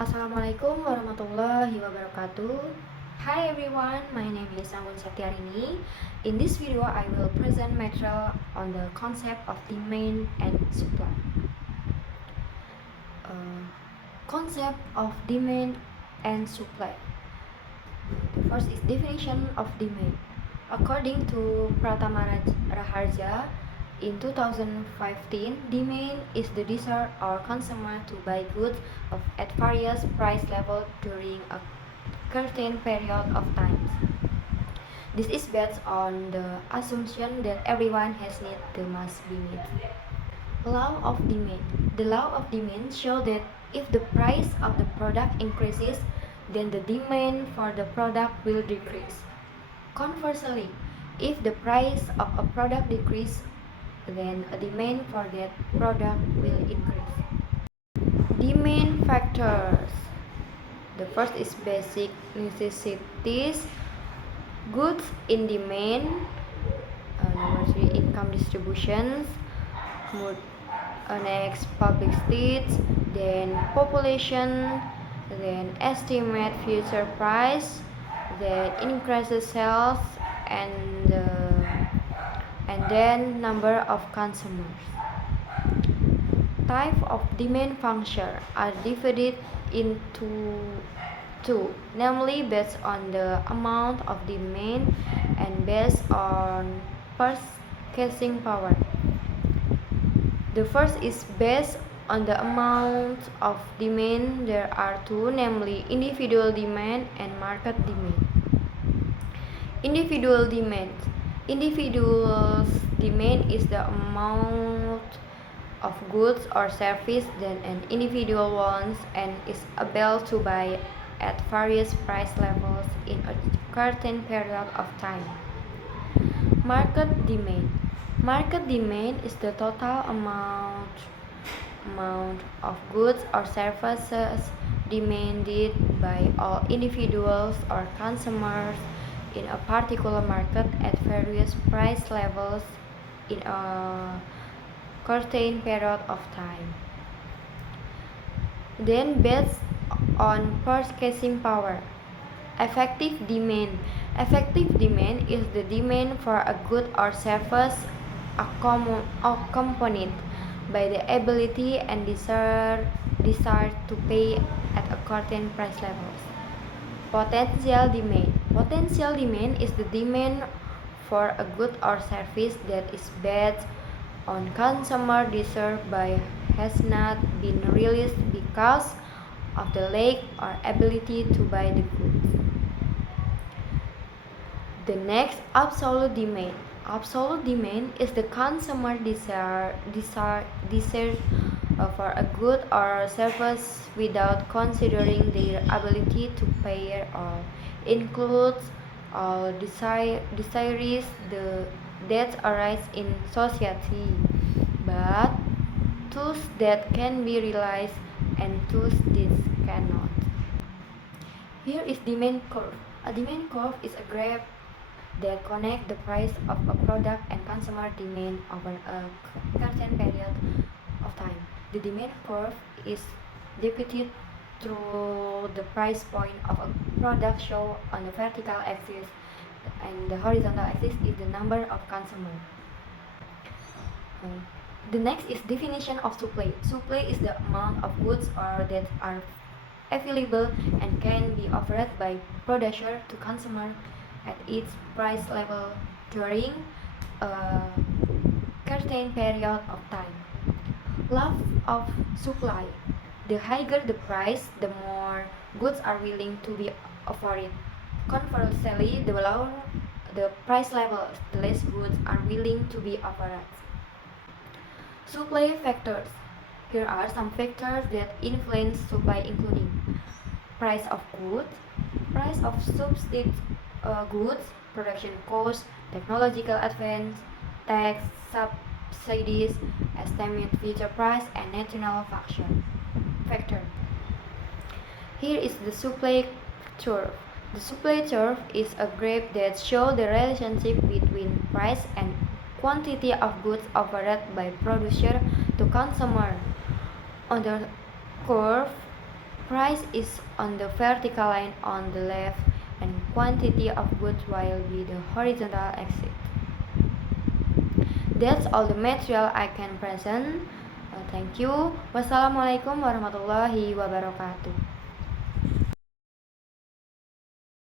Assalamualaikum warahmatullahi wabarakatuh. Hi everyone, my name is Anggun Setiarini. In this video, I will present material on the concept of demand and supply. Concept of demand and supply. The first is definition of demand. According to Pratama Raharja, in 2015, demand is the desire or consumer to buy goods at various price levels during a certain period of time. This is based on the assumption that everyone has need to must be met. Law of demand. The law of demand shows that if the price of the product increases, then the demand for the product will decrease. Conversely, if the price of a product decreases, then a demand for that product will increase. Demand factors. The first is basic necessities, goods in demand. Number 3, income distributions. Next, public states, then population, then estimate future price, then increases sales, and then number of consumers. Type of demand function are divided into two, namely based on the amount of demand and based on purchasing power. The first is based on the amount of demand. There are two, namely individual demand and market demand. Individual demand. Individual demand is the amount of goods or service that an individual wants and is able to buy at various price levels in a certain period of time. Market demand. Market demand is the total amount of goods or services demanded by all individuals or consumers in a particular market at various price levels in a certain period of time. Then based on purchasing power. Effective demand. Effective demand is the demand for a good or service accompanied by the ability and desire to pay at a certain price levels. Potential demand. Potential demand is the demand for a good or service that is based on consumer desire but has not been realized because of the lack or ability to buy the goods. The next, absolute demand. Absolute demand is the consumer desire for a good or service without considering their ability to pay or includes all desires that arise in society, but those that can be realized and those that cannot. Here is demand curve. A demand curve is a graph that connect the price of a product and consumer demand over a certain period of time. The demand curve is depicted through the price point of a product shown on the vertical axis, and the horizontal axis is the number of consumers. The next is definition of supply. Supply is the amount of goods or that are available and can be offered by producer to consumer at each price level during a certain period of time. Law of supply. The higher the price, the more goods are willing to be offered. Conversely, the lower the price level, the less goods are willing to be offered. Supply factors. Here are some factors that influence supply, including price of goods, price of substitute goods, production cost, technological advance, tax, subsidies, estimated future price, and national factor. Here is the supply curve. The supply curve is a graph that shows the relationship between price and quantity of goods offered by producer to consumer. On curve, price is on the vertical line on the left and quantity of goods will be the horizontal axis. That's all the material I can present. Thank you. Wassalamualaikum warahmatullahi wabarakatuh.